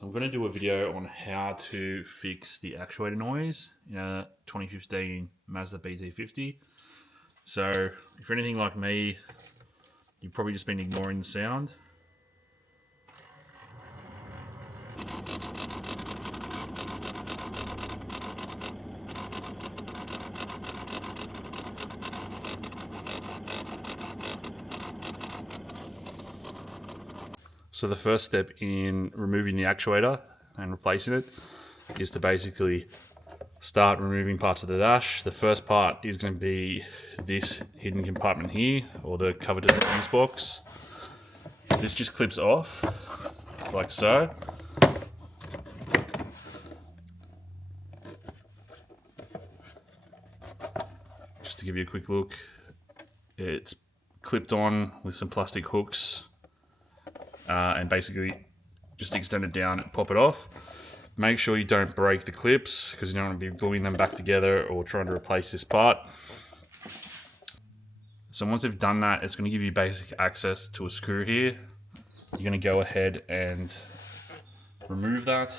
So I'm going to do a video on how to fix the actuator noise in a 2015 Mazda BT-50. So if you're anything like me, you've probably just been ignoring the sound. So the first step in removing the actuator and replacing it is to basically start removing parts of the dash. The first part is going to be this hidden compartment here, or the cover to the fuse box. This just clips off, like so. Just to give you a quick look, it's clipped on with some plastic hooks. And basically just extend it down and pop it off. Make sure you don't break the clips because you don't want to be gluing them back together or trying to replace this part. So once you've done that, it's going to give you basic access to a screw here. You're going to go ahead and remove that.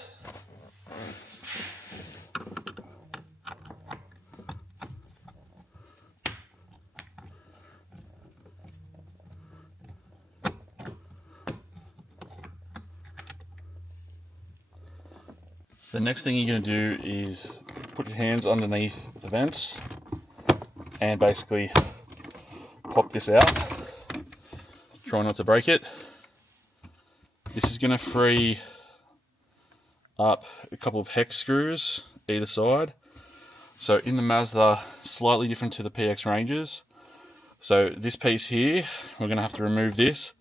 The next thing you're going to do is put your hands underneath the vents and basically pop this out. Try not to break it. This is going to free up a couple of hex screws either side. So in the Mazda, slightly different to the PX Rangers. So this piece here, we're going to have to remove this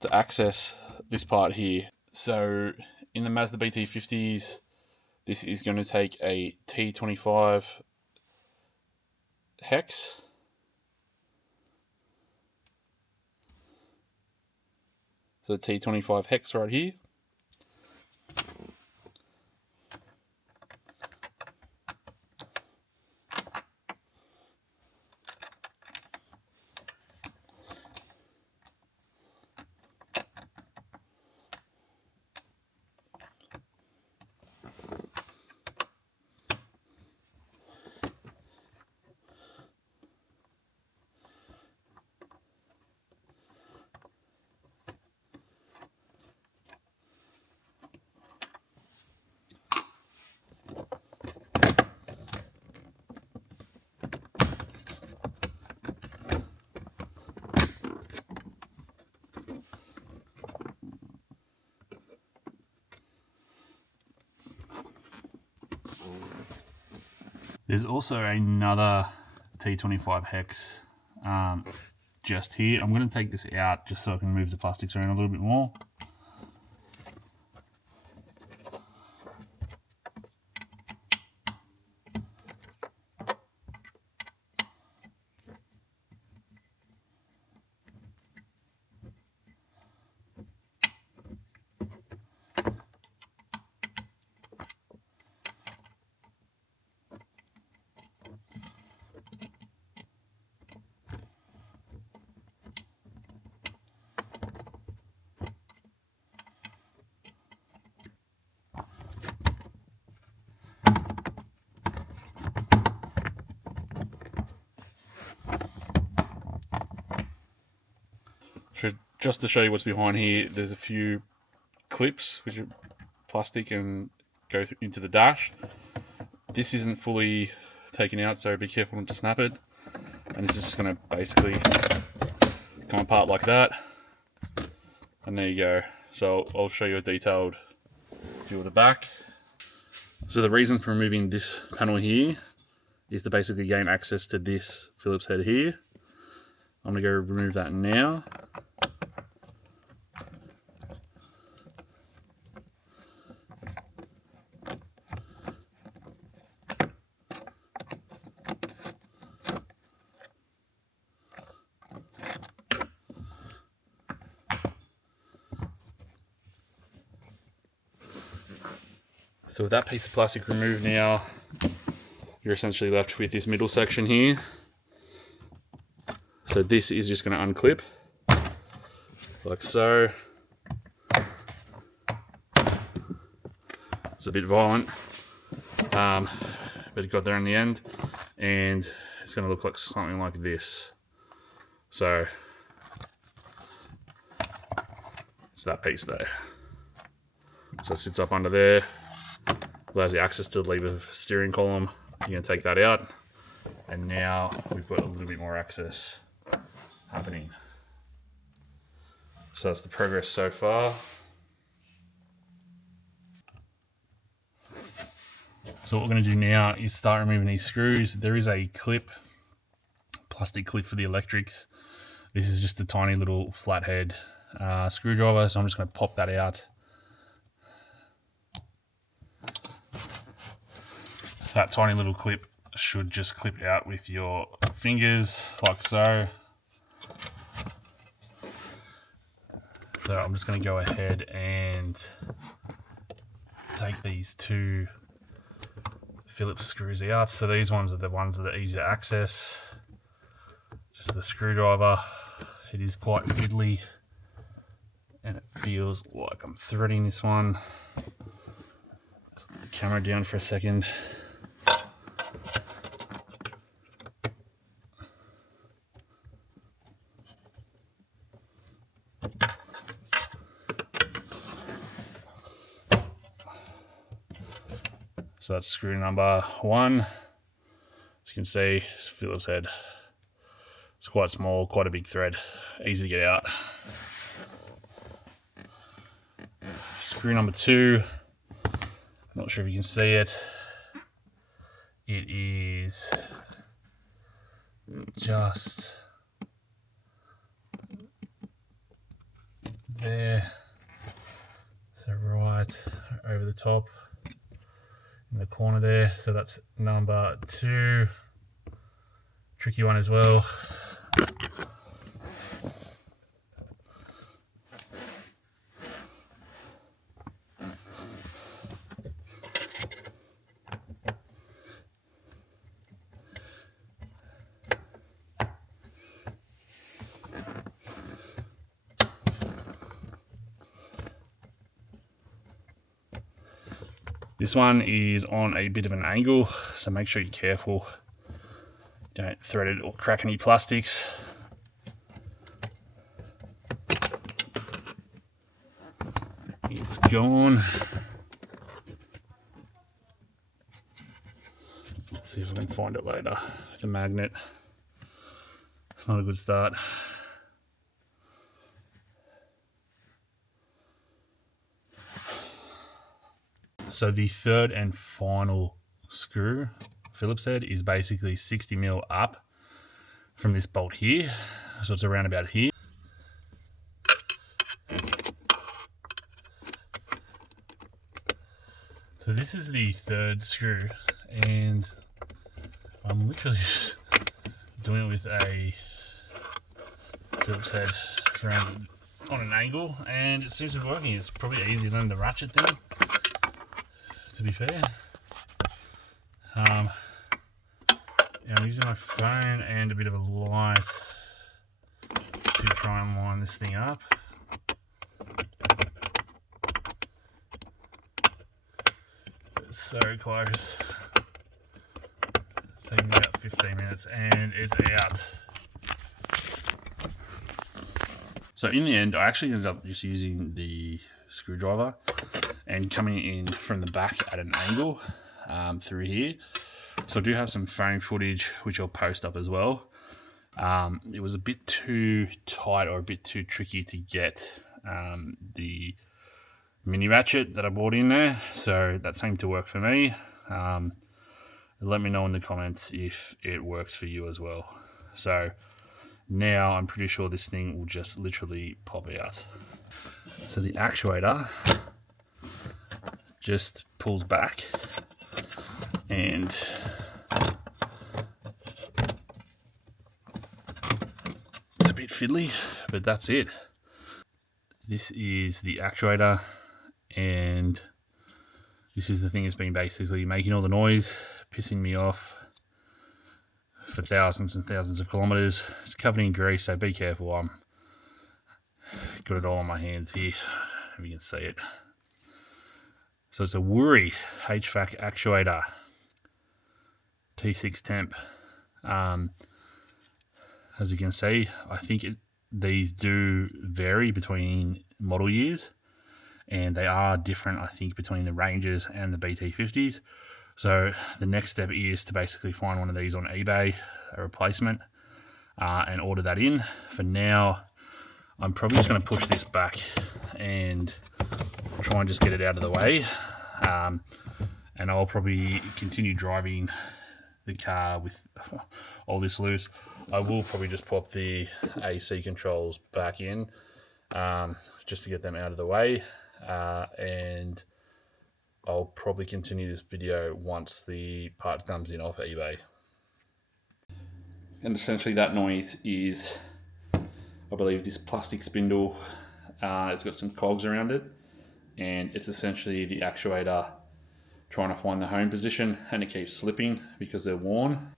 to access this part here. So in the Mazda BT-50s, this is going to take a T25 hex. So T25 hex right here. There's also another T25 hex just here. I'm going to take this out just so I can move the plastics around a little bit more. Just to show you what's behind here, there's a few clips which are plastic and go into the dash. This isn't fully taken out, so be careful not to snap it. And this is just going to basically come apart like that. And there you go. So I'll show you a detailed view of the back. So the reason for removing this panel here is to basically gain access to this Phillips head here. I'm going to go remove that now. So with that piece of plastic removed now, you're essentially left with this middle section here. So this is just going to unclip, like so. It's a bit violent, but it got there in the end, and it's going to look like something like this. So it's that piece there. So it sits up under there, allows you access to the lever steering column. You're going to take that out, and now we've got a little bit more access happening. So that's the progress so far. So what we're going to do now is start removing these screws. There is a clip, plastic clip for the electrics. This is just a tiny little flathead screwdriver, so I'm just going to pop that out. That tiny little clip should just clip out with your fingers, like so. So I'm just going to go ahead and take these two Phillips screws out. So these ones are the ones that are easy to access. Just the screwdriver. It is quite fiddly, and it feels like I'm threading this one. Let's put the camera down for a second. So that's screw number 1. As you can see, it's Phillips head. It's quite small, quite a big thread, easy to get out. Screw number 2, not sure if you can see it. It is just there. So right over the top in the corner there. So that's number 2. Tricky one as well. This one is on a bit of an angle, so make sure you're careful. Don't thread it or crack any plastics. It's gone. Let's see if I can find it later. The magnet. It's not a good start. So the third and final screw, Phillips head, is basically 60mm up from this bolt here. So it's around about here. So this is the third screw, and I'm literally just doing it with a Phillips head around on an angle, and it seems to be working. It's probably easier than the ratchet thing, to be fair. I'm using my phone and a bit of a light to try and line this thing up. It's so close. It's taking about 15 minutes and it's out. So in the end, I actually ended up just using the screwdriver and coming in from the back at an angle through here. So I do have some phone footage which I'll post up as well. It was a bit too tight or a bit too tricky to get the mini ratchet that I bought in there, so that seemed to work for me. Let me know in the comments if it works for you as well. So now I'm pretty sure this thing will just literally pop out. So the actuator just pulls back, and it's a bit fiddly, but that's it. This is the actuator, and this is the thing that's been basically making all the noise, pissing me off for thousands and thousands of kilometers. It's covered in grease, so be careful. I'm got it all on my hands here, if you can see it. So it's a Woory HVAC actuator, T6 temp. As you can see, I think these do vary between model years, and they are different, I think, between the Rangers and the BT-50s. So the next step is to basically find one of these on eBay, a replacement, and order that in. For now, I'm probably just going to push this back and try and just get it out of the way. And I'll probably continue driving the car with all this loose. I will probably just pop the AC controls back in just to get them out of the way. And I'll probably continue this video once the part comes in off eBay. And essentially that noise is, I believe, this plastic spindle. It's got some cogs around it, and it's essentially the actuator trying to find the home position, and it keeps slipping because they're worn.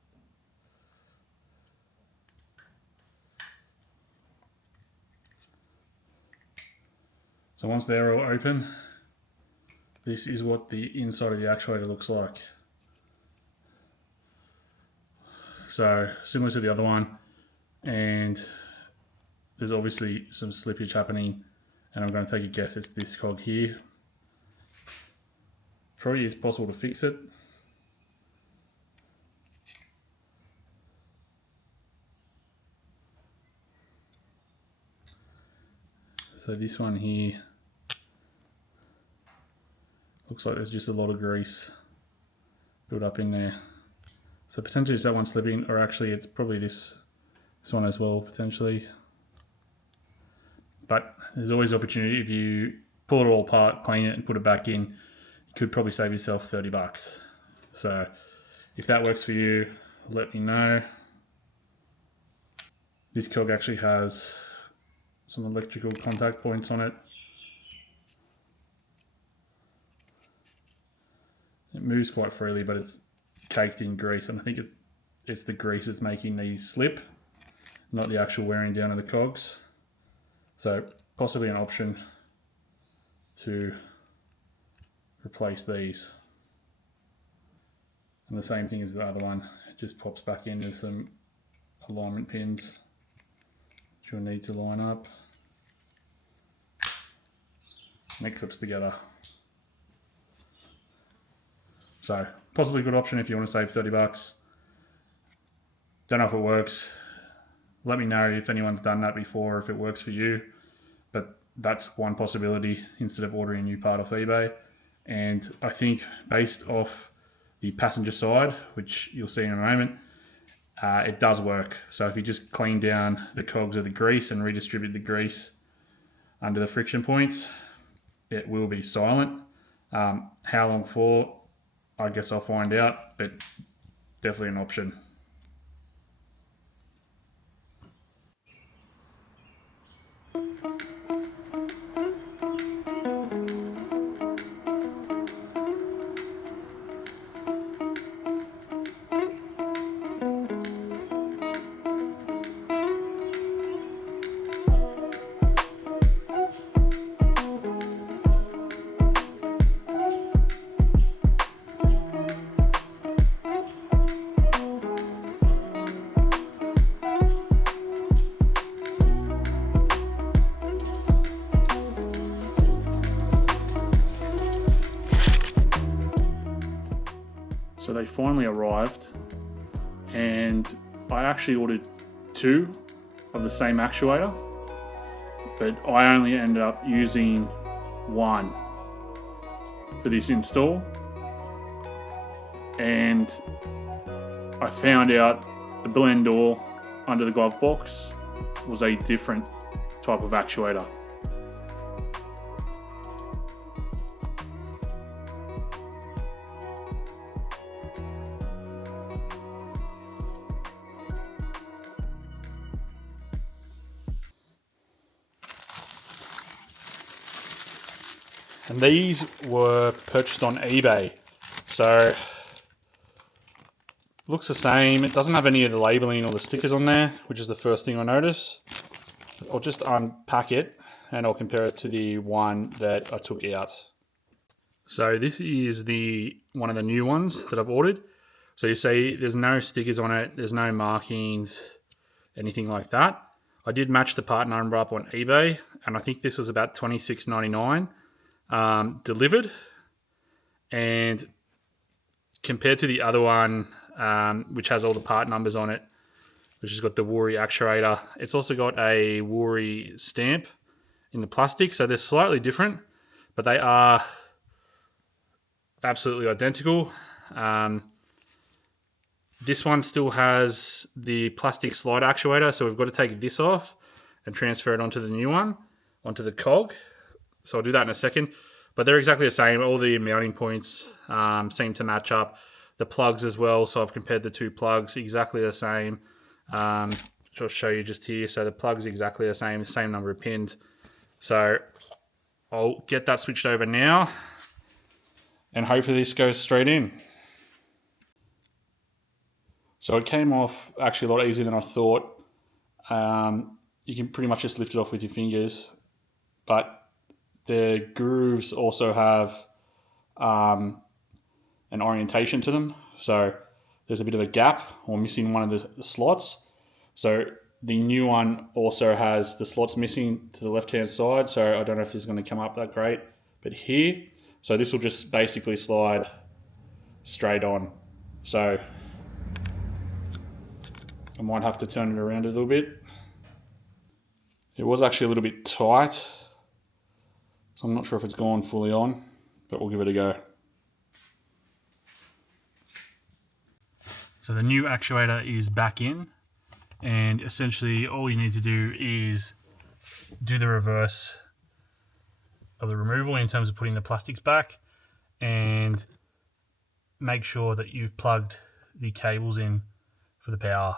So once they're all open, this is what the inside of the actuator looks like. So similar to the other one, and there's obviously some slippage happening, and I'm going to take a guess it's this cog here. Probably is possible to fix it. So this one here looks like there's just a lot of grease built up in there. So potentially it's that one slipping, or actually it's probably this one as well, potentially. But there's always opportunity. If you pull it all apart, clean it and put it back in, you could probably save yourself 30 bucks. So if that works for you, let me know. This cog actually has some electrical contact points on it. It moves quite freely, but it's caked in grease, and I think it's the grease that's making these slip, not the actual wearing down of the cogs. So possibly an option to replace these. And the same thing as the other one, it just pops back in. There's some alignment pins which you'll need to line up, and it clips together. So possibly a good option if you want to save 30 bucks. Don't know if it works. Let me know if anyone's done that before, if it works for you. But that's one possibility instead of ordering a new part off eBay. And I think based off the passenger side, which you'll see in a moment, it does work. So if you just clean down the cogs of the grease and redistribute the grease under the friction points, it will be silent. How long for? I guess I'll find out, but definitely an option. So they finally arrived, and I actually ordered 2 of the same actuator, but I only ended up using 1 for this install. And I found out the blend door under the glove box was a different type of actuator. And these were purchased on eBay. So looks the same. It doesn't have any of the labeling or the stickers on there, which is the first thing I notice. I'll just unpack it and I'll compare it to the one that I took out. So this is one of the new ones that I've ordered. So you see there's no stickers on it, there's no markings, anything like that. I did match the part number up on eBay, and I think this was about $26.99 delivered. And compared to the other one, which has all the part numbers on it, which has got the Woori actuator, it's also got a Woori stamp in the plastic. So they're slightly different, but they are absolutely identical. This one still has the plastic slide actuator, so we've got to take this off and transfer it onto the new one, onto the cog. So I'll do that in a second. But they're exactly the same. All the mounting points seem to match up. The plugs as well. So I've compared the two plugs, exactly the same. Which I'll show you just here. So the plug's exactly the same number of pins. So I'll get that switched over now, and hopefully this goes straight in. So it came off actually a lot easier than I thought. You can pretty much just lift it off with your fingers, but the grooves also have an orientation to them. So there's a bit of a gap or missing one of the slots. So the new one also has the slots missing to the left-hand side. So I don't know if this is going to come up that great, but here, so this will just basically slide straight on. So I might have to turn it around a little bit. It was actually a little bit tight, so I'm not sure if it's gone fully on, but we'll give it a go. So the new actuator is back in, and essentially all you need to do is do the reverse of the removal in terms of putting the plastics back, and make sure that you've plugged the cables in for the power.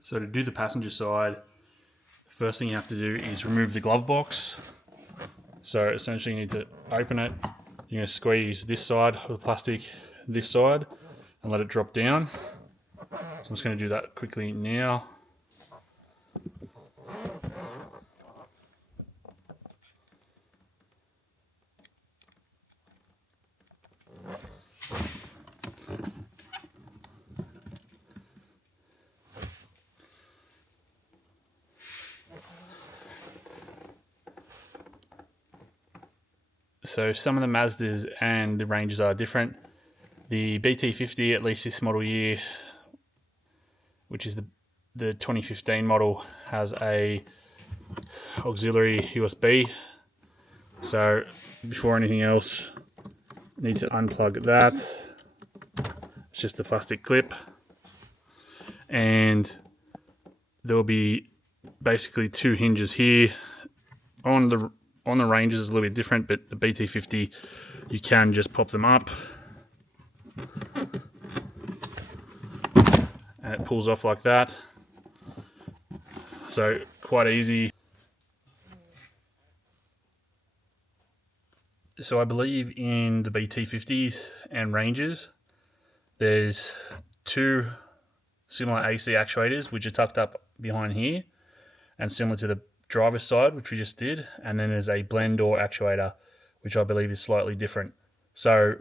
So to do the passenger side, the first thing you have to do is remove the glove box. So essentially you need to open it, you're going to squeeze this side of the plastic, this side, and let it drop down. So I'm just going to do that quickly now. So some of the Mazdas and the Rangers are different. The BT-50, at least this model year, which is the 2015 model, has a auxiliary USB. So before anything else, need to unplug that. It's just a plastic clip, and there'll be basically two hinges here. On the Rangers is a little bit different, but the BT-50 you can just pop them up and it pulls off like that. So quite easy. So I believe in the BT-50s and Rangers there's two similar AC actuators which are tucked up behind here and similar to the driver's side, which we just did, and then there's a Blend Door Actuator, which I believe is slightly different. So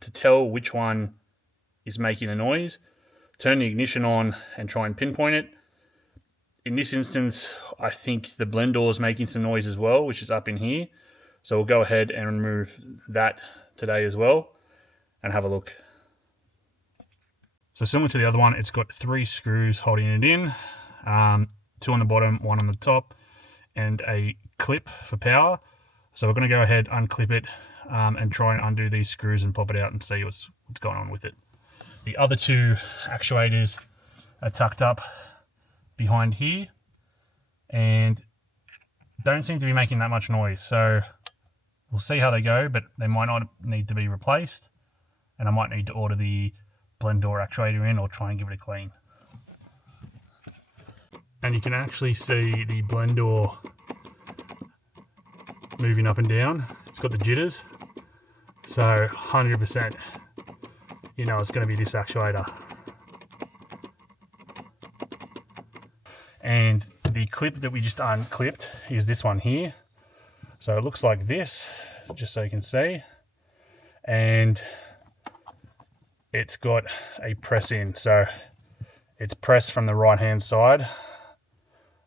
to tell which one is making a noise, turn the ignition on and try and pinpoint it. In this instance, I think the Blend Door is making some noise as well, which is up in here. So we'll go ahead and remove that today as well and have a look. So similar to the other one, it's got 3 screws holding it in. 2 on the bottom, 1 on the top, and a clip for power. So we're going to go ahead, unclip it, and try and undo these screws and pop it out and see what's going on with it. The other 2 actuators are tucked up behind here and don't seem to be making that much noise. So we'll see how they go, but they might not need to be replaced, and I might need to order the Blend Door Actuator in or try and give it a clean. And you can actually see the Blend Door moving up and down. It's got the jitters. So 100%, you know it's going to be this actuator. And the clip that we just unclipped is this one here. So it looks like this. just so you can see. And it's got a press in, so it's pressed from the right hand side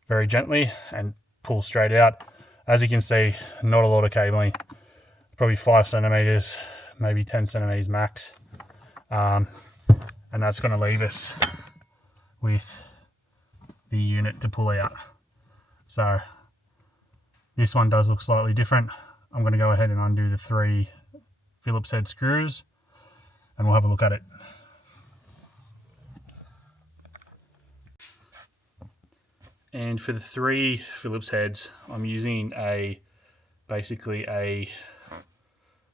very gently and pull straight out. As you can see, not a lot of cabling, probably 5 centimeters, maybe 10 centimeters max, and that's going to leave us with the unit to pull out. So this one does look slightly different. I'm going to go ahead and undo the 3 Phillips head screws and we'll have a look at it. And for the 3 Phillips heads, I'm using basically a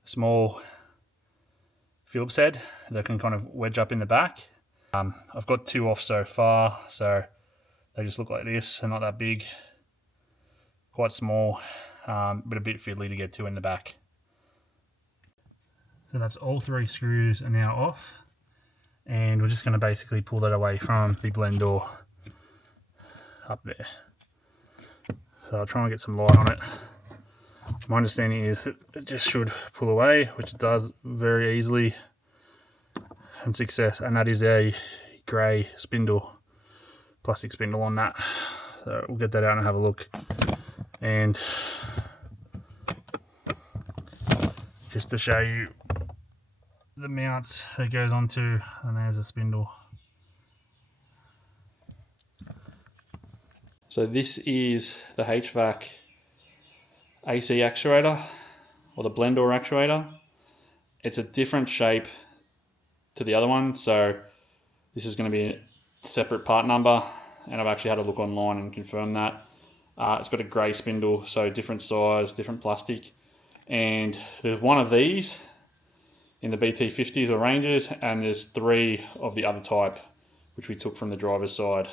small Phillips head that can kind of wedge up in the back. I've got 2 off so far, so they just look like this. They're not that big, quite small, but a bit fiddly to get 2 in the back. So that's all 3 screws are now off, and we're just going to basically pull that away from the blend door up there. So I'll try and get some light on it. My understanding is that it just should pull away, which it does very easily, and success. And that is a grey spindle, plastic spindle on that. So we'll get that out and have a look. And just to show you the mounts it goes onto, and there's a spindle. So this is the HVAC AC actuator, or the Blend Door Actuator. It's a different shape to the other one, so this is going to be a separate part number, and I've actually had a look online and confirmed that. It's got a grey spindle, so different size, different plastic, and there's 1 of these in the BT-50s or Rangers, and there's 3 of the other type, which we took from the driver's side.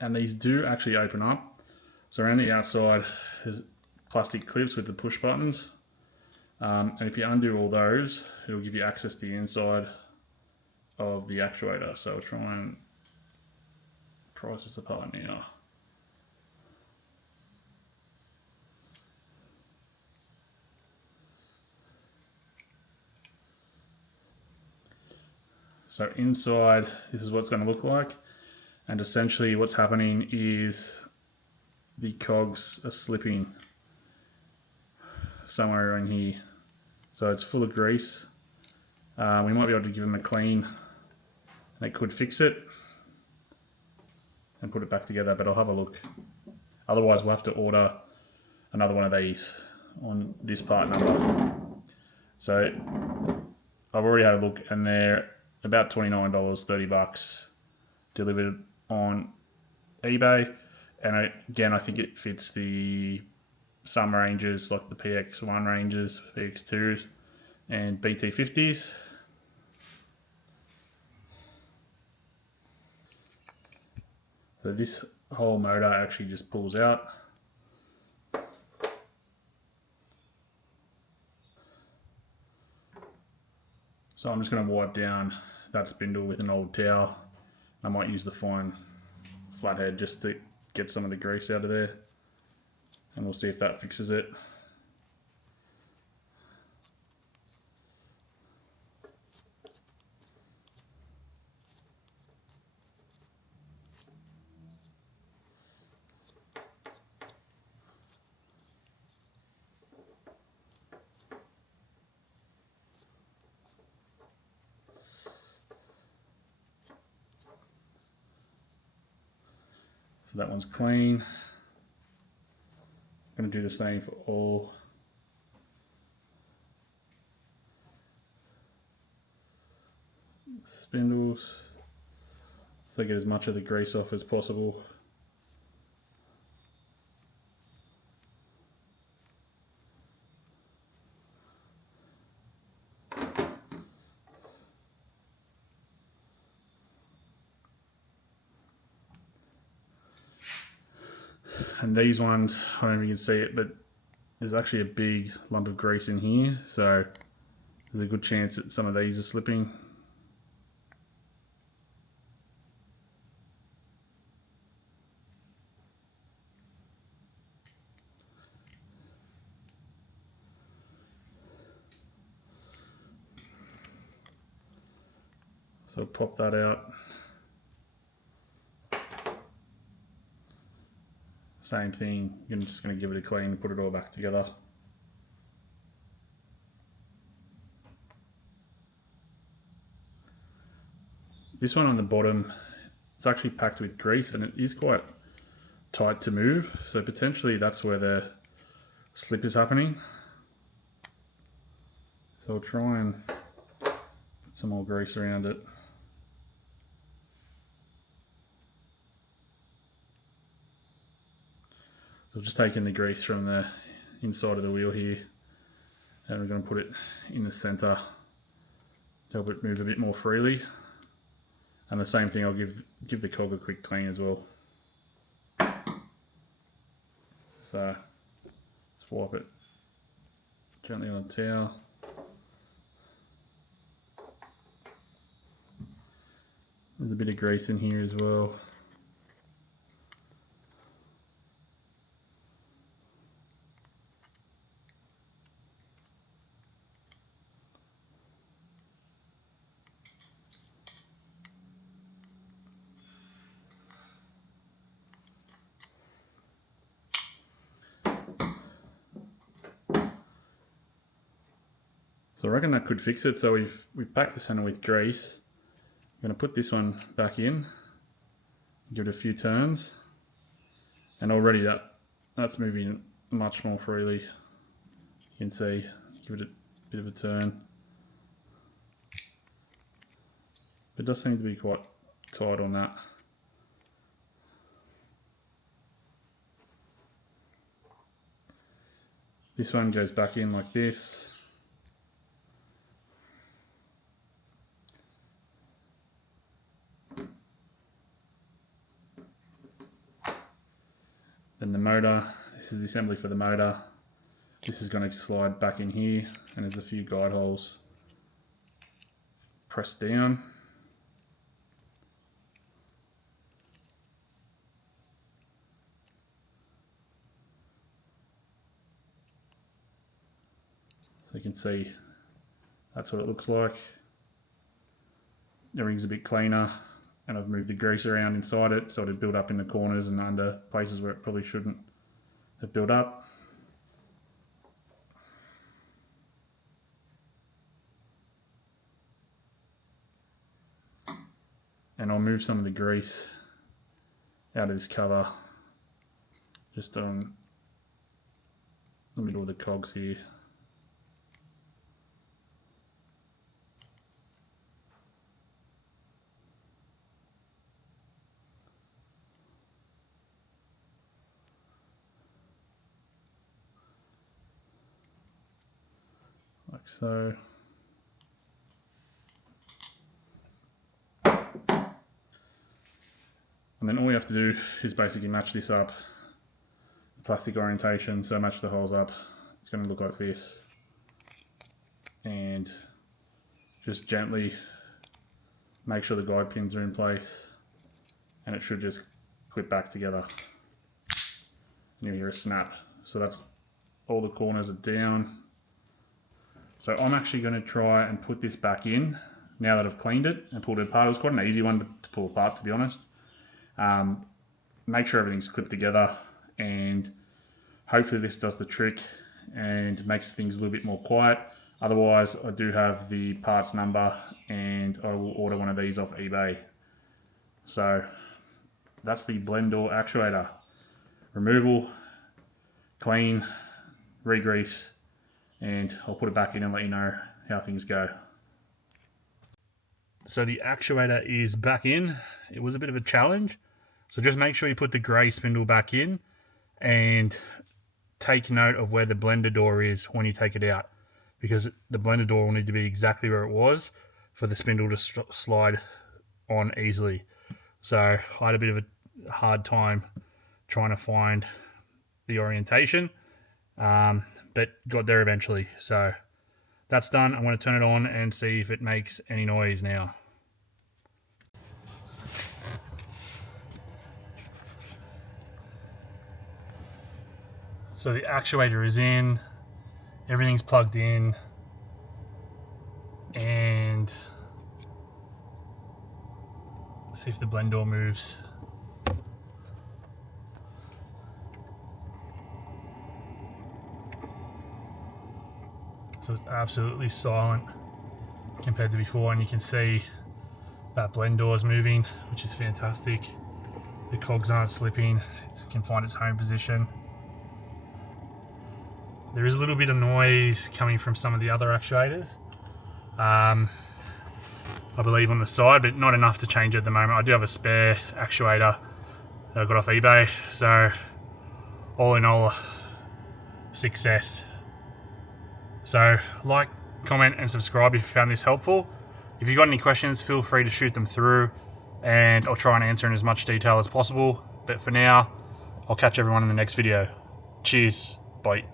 And these do actually open up. So around the outside there's plastic clips with the push buttons, and if you undo all those, it'll give you access to the inside of the actuator. So I'll try and prise this apart now. So inside, this is what it's going to look like. And essentially what's happening is the cogs are slipping somewhere in here. So it's full of grease. We might be able to give them a clean, and it could fix it and put it back together, but I'll have a look. Otherwise we'll have to order another one of these on this part number. So I've already had a look, and they're about $29, 30 bucks, delivered on eBay. And again, I think it fits the some ranges, like the PX1 ranges, PX2s, and BT-50s. So this whole motor actually just pulls out. So I'm just going to wipe down that spindle with an old towel. I might use the fine flathead just to get some of the grease out of there, and we'll see if that fixes it. So that one's clean. I'm going to do the same for all spindles, so I get as much of the grease off as possible. And these ones, I don't know if you can see it, but there's actually a big lump of grease in here, so there's a good chance that some of these are slipping. So pop that out. Same thing, you're just going to give it a clean and put it all back together. This one on the bottom, it's actually packed with grease and it is quite tight to move, so potentially that's where the slip is happening. So I'll try and put some more grease around it. So I've just taken the grease from the inside of the wheel here and we're going to put it in the center to help it move a bit more freely. And the same thing, I'll give the cog a quick clean as well. So just wipe it gently on a towel. There's a bit of grease in here as well. So I reckon that could fix it. So we've packed the center with grease. I'm going to put this one back in, give it a few turns, and already that's moving much more freely. You can see, give it a bit of a turn. It does seem to be quite tight on that. This one goes back in like this. Then the motor, this is the assembly for the motor. This is going to slide back in here and there's a few guide holes pressed down. So you can see that's what it looks like. Everything's a bit cleaner and I've moved the grease around inside it so it'll build up in the corners and under places where it probably shouldn't have built up. And I'll move some of the grease out of this cover, just in the middle of the cogs here. Like so. And then all we have to do is basically match this up, the plastic orientation, so match the holes up. It's going to look like this. And just gently make sure the guide pins are in place and it should just clip back together. And you'll hear a snap. So that's all the corners are down. So I'm actually going to try and put this back in now that I've cleaned it and pulled it apart. It was quite an easy one to pull apart, to be honest. Make sure everything's clipped together and hopefully this does the trick and makes things a little bit more quiet. Otherwise, I do have the parts number and I will order one of these off eBay. So that's the Blend Door Actuator. Removal, clean, re-grease, and I'll put it back in and let you know how things go. So the actuator is back in. It was a bit of a challenge. So just make sure you put the grey spindle back in and take note of where the blender door is when you take it out, because the blender door will need to be exactly where it was for the spindle to slide on easily. So I had a bit of a hard time trying to find the orientation, but got there eventually. So that's done. I'm going to turn it on and see if it makes any noise now. So the actuator is in, everything's plugged in, and see if the blend door moves. So it's absolutely silent compared to before, and you can see that blend door is moving, which is fantastic. The cogs aren't slipping, it can find its home position. There is a little bit of noise coming from some of the other actuators, I believe on the side, but not enough to change it at the moment. I do have a spare actuator that I got off eBay, so all in all, success. So like, comment and subscribe if you found this helpful. If you've got any questions, feel free to shoot them through and I'll try and answer in as much detail as possible. But for now, I'll catch everyone in the next video. Cheers, bye.